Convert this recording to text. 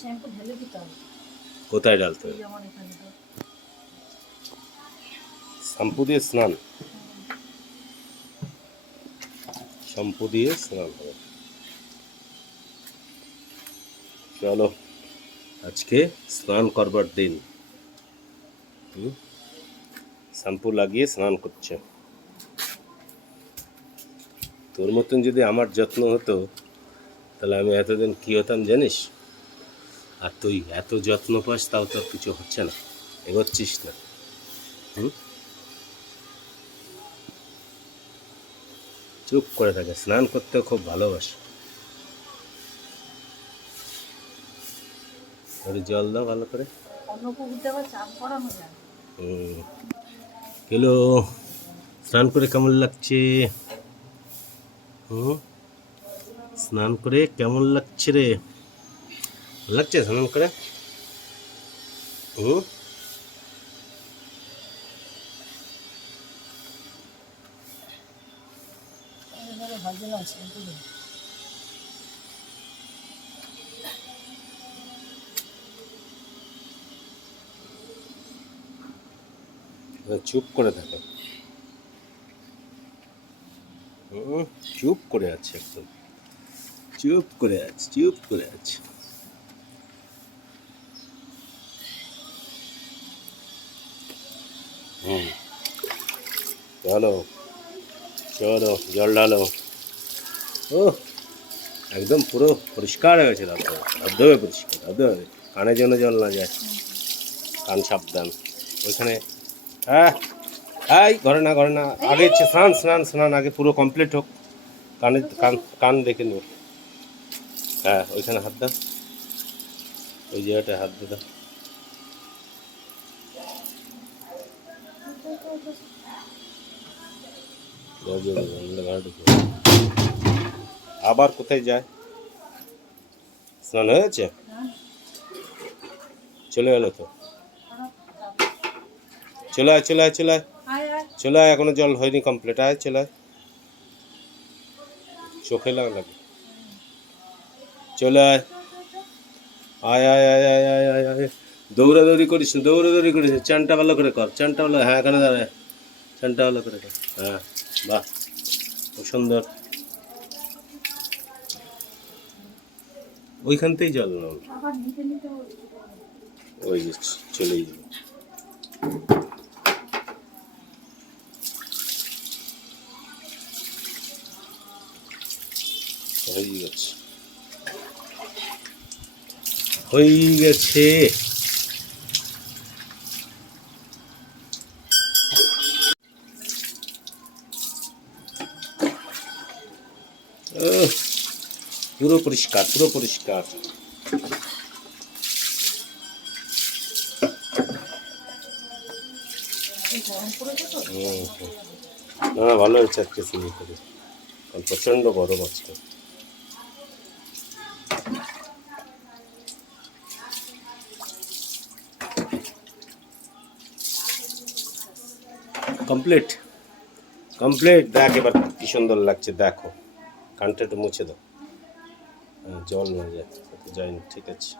Shampoo ঢেলে দিতে হবে। কোথায় ডালতে হবে? যেমন এখানে তো শ্যাম্পু দিয়ে স্নান, শ্যাম্পু দিয়ে স্নান হবে। চলো আজকে স্নান করবার দিন। শ্যাম্পু লাগিয়ে স্নান করছে। তোর মতন যদি আমার যত্ন হতো তাহলে আমি এতদিন কী হতাম জানিস? আর তুই এত যত্ন পাস তাও তো কিছু হচ্ছে না, এগোচ্ছিস না। চুপ করে থাকে, স্নান করতে খুব ভালোবাসে। ওর জল দাও ভালো করে। অন্য পুকুরতে আবার চান করানো যায়। হ্যালো, স্নান করে কেমন লাগছে? স্নান করে কেমন লাগছে রে? লাগছে স্নান করে? ভাজে না শ্যাম্পু দিয়ে। চুপ করে থাকে, চুপ করে আছে, একদম চুপ করে আছে, চুপ করে আছে। চলো চলো জল ঢালো। ও একদম পুরো পরিষ্কার হয়ে গেছে, ধবধবে পরিষ্কার, ধবধবে। কানে যেন জল না যায়, কান সাবধান। ওইখানে হ্যাঁ, ঘরে না, ঘরে না, আগে স্নান স্নান স্নান আগে পুরো কমপ্লিট হোক। কানে কান কান দেখে নিও। হ্যাঁ ওইখানে হাত দাও, ওই জায়গাটায় হাত দিয়ে দাও। আবার কোথায় যায়? স্নান হয়েছে, চলে গেল তো। চলে আয় চলে আয় চলে আয় চলে আয়, এখনো জল হয়নি কমপ্লিট। আয় চলে আয়, চোখে লাগে, চলে আয়, আয় আয় আয় আয় আয় আয় আয়। দৌড়াদৌড়ি করিস না, দৌড়াদৌড়ি করিস না, চানটা ভালো করে কর, চানটা ভালো। হ্যাঁ এখানে দাঁড়ায়, চানটা ভালো করে কর। হ্যাঁ বাহ, খুব সুন্দর। ওইখানতেই জল না, ওই চলেই যাবে। হয়ে গেছে, হয়ে গেছে। পুরো পরিষ্কার, পুরো পরিষ্কার। না ভালো হয়েছে আজকে সিমি করে, প্রচণ্ড গরম আজকে। Complete complete. দেখ এবার কি সুন্দর লাগছে, দেখো। কানটা একটু মুছে দাও, জল না যায়, যায়নি, ঠিক আছে।